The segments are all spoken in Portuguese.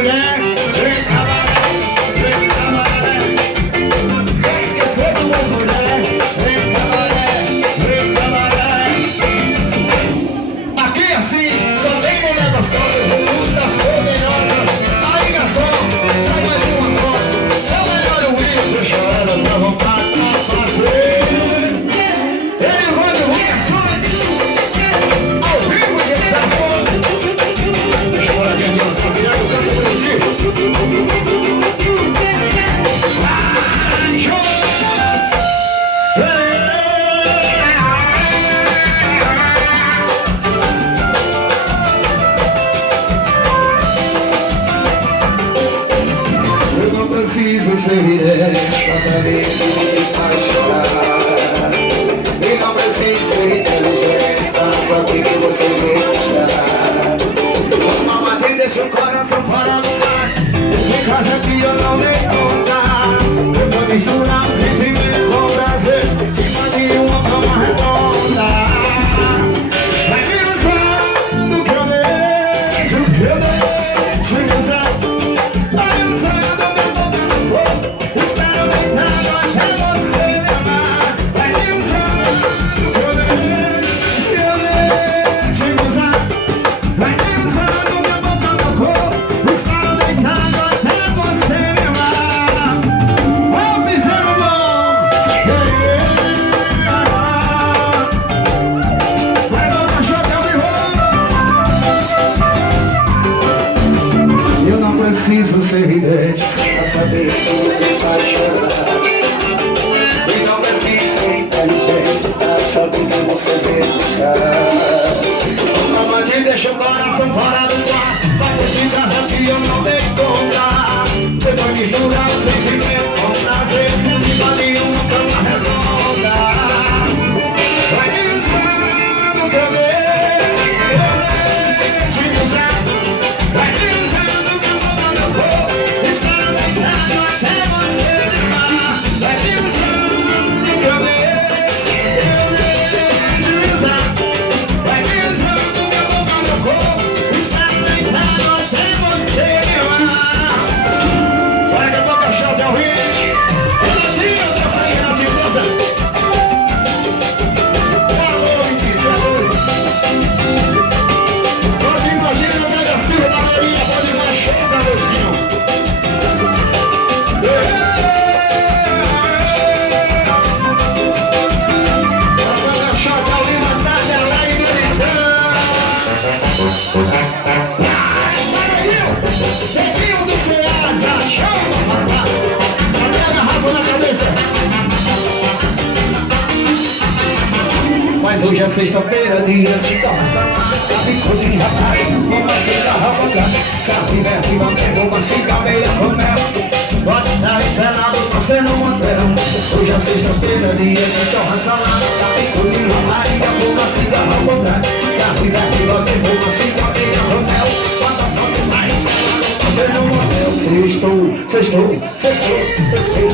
mulher, vem cabaré, vem cabaré. Quer esquecer de duas mulheres, vem cabaré, vem cabaré. Aqui assim, só tem mulher gostosa, muitas poderosas. Aí garçom, traz mais uma coisa, seu melhor uísque, deixa elas à vontade pra fazer. Ele vai no garçom, ao vivo de desafio. Deixa eu aqui, nossa filha, eu quero curtir. Eu não preciso ser evidente pra saber que me faz chorar. E não preciso ser inteligente pra saber que você me deixar. Mamãe deixa o coração fora do ar. Esse caso aqui eu não dei conta. Eu tô misturando sentimento com prazer. Tipo de uma cama redonda. Vai me usar do que eu deixo, que eu deixo me usar. Vai usando meu boca no corpo. Espero deitado até você me amar. Vai me usar do que eu deixo me usar. Vai me usando meu boca no corpo. Espero deitado até você me amar. Ó, piseiro bom. Vai dar uma chota ao vivo. Eu não preciso ser vidente pra saber que você vai chorar. E não preciso ser inteligente pra saber que você vai deixar. Mamãe te deixa o coração fora do ar. Vai desse caso aqui eu não dei conta. Depois misturar o sentimento com prazer. Se vale uma cama redonda. Vai me usar do que eu deixo me usar. Vai me usando do meu boca no corpo. Espero deitado até você me amar. Vai me usando do que eu deixo me usar. Vai me usando do meu boca no corpo. Espero deitado até você me amar. Vai que a boca chata ao rio. Renatinho, dança aí, Renatinho, dança. Boa noite, boa noite. Pode imaginar o pedacinho da Maria, pode imaginar o cabecinho. A boca chata ao rio, na tarde, ela e Bequinho do Ceasa, chama, papai. Cadê a garrafa na cabeça? Mas hoje é sexta-feira, dia de dança. Tá bicudo em rapaz, vou fazer garrafa cá. Sabe, né, viva mesmo, uma cigameira com mel. Pode estar encerrado, nós temos um hotel. Hoje é sexta-feira, dia de torra salada. Tá bicudo em rapaz, vou uma cigarra com mel. Sabe, né, viva mesmo, uma cigameira com mel. Pode estar encerrado, nós temos um hotel. Sextou, sextou, sextou, sextou.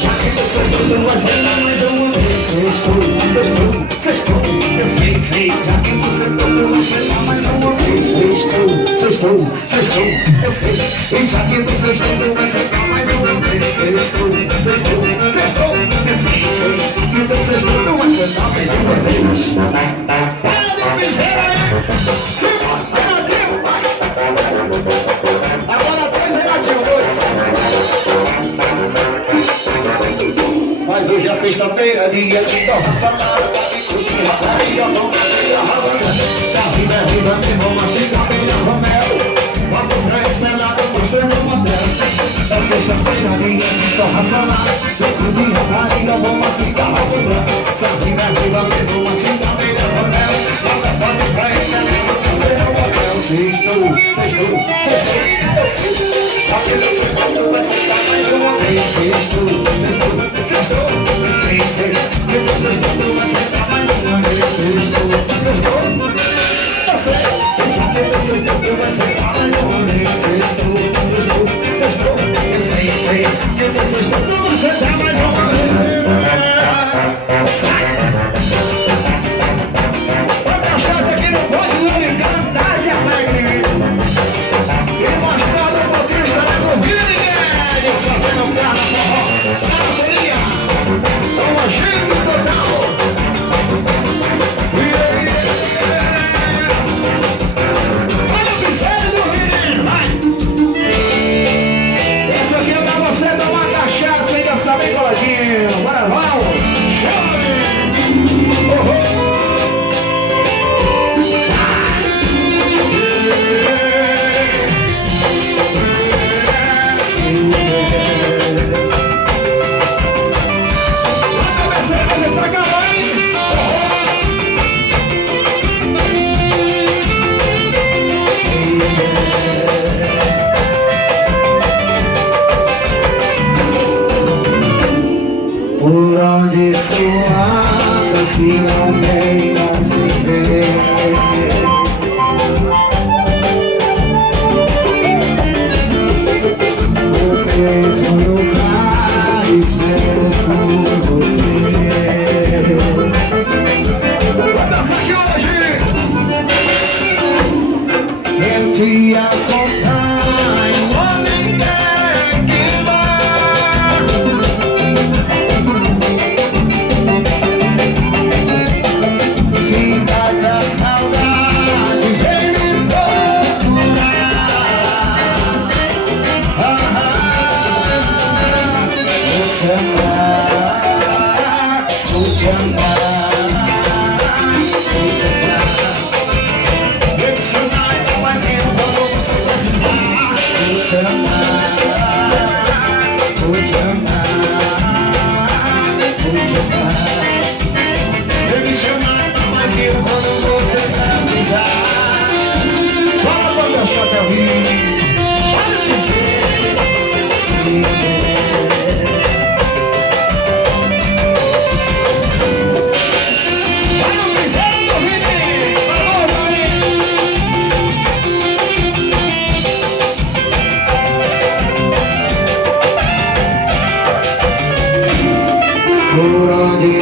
Já que você não vai ser mais uma vez. Sextou, sextou, sextou. Eu sei, sei. Já que você não vai ser mais uma vez. Sextou, sextou, sextou. Eu sei. E já que você não vai ser mais uma vez. Sextou, sextou, sextou. Eu sei, sei. Que você não vai ser mais uma vez. Para de piseira. Agora dois, Renatinho, dois. Mas hoje é sexta-feira, dia de torra salada. Tá bicudo em rapaz, eu não vou fazer a rabana. Já viva, viva, me vou mastigar bem a Romero. Bota o trem pelado, mostrando o motel. É sexta-feira, dia de torra salada. Bicudo em rapaz, eu vou mastigar a Romero. Já viva, viva, me vou mastigar bem a Romero. Bota o trem pelado, mostrando o motel. Sextou, sextou, sextou. Aquele sextou, vai sentar mais uma vez. Sextou, sextou, sextou. Sei, sei. Que vocês não vai sentar mais uma vez. Sextou, sextou. Eu sei. Já que vocês não vai sentar mais uma vez. Sextou, sextou, sextou. Eu sei, sei. Que vocês não vai sentar mais uma vez. Vou mostrar aqui no pódio do Elican, tarde alegre. E mostrar o pouquinho. magoadas que não querem mais viver. No mesmo lugar espero por você. Vai dançar aqui hoje! Eu te acompanho, homem que vai. Cidade da saudade vem me procurar. Vou te amar, vou te amar, vou te amar. Eu te amar, mas eu não vou você precisar. Vou te amar, vou te amar, vou te amar. Eu me chamar, mas eu quando você precisar. Fala pra meu chapéuzinho, pode dizer. Vai no piseiro do Rio, falou, por onde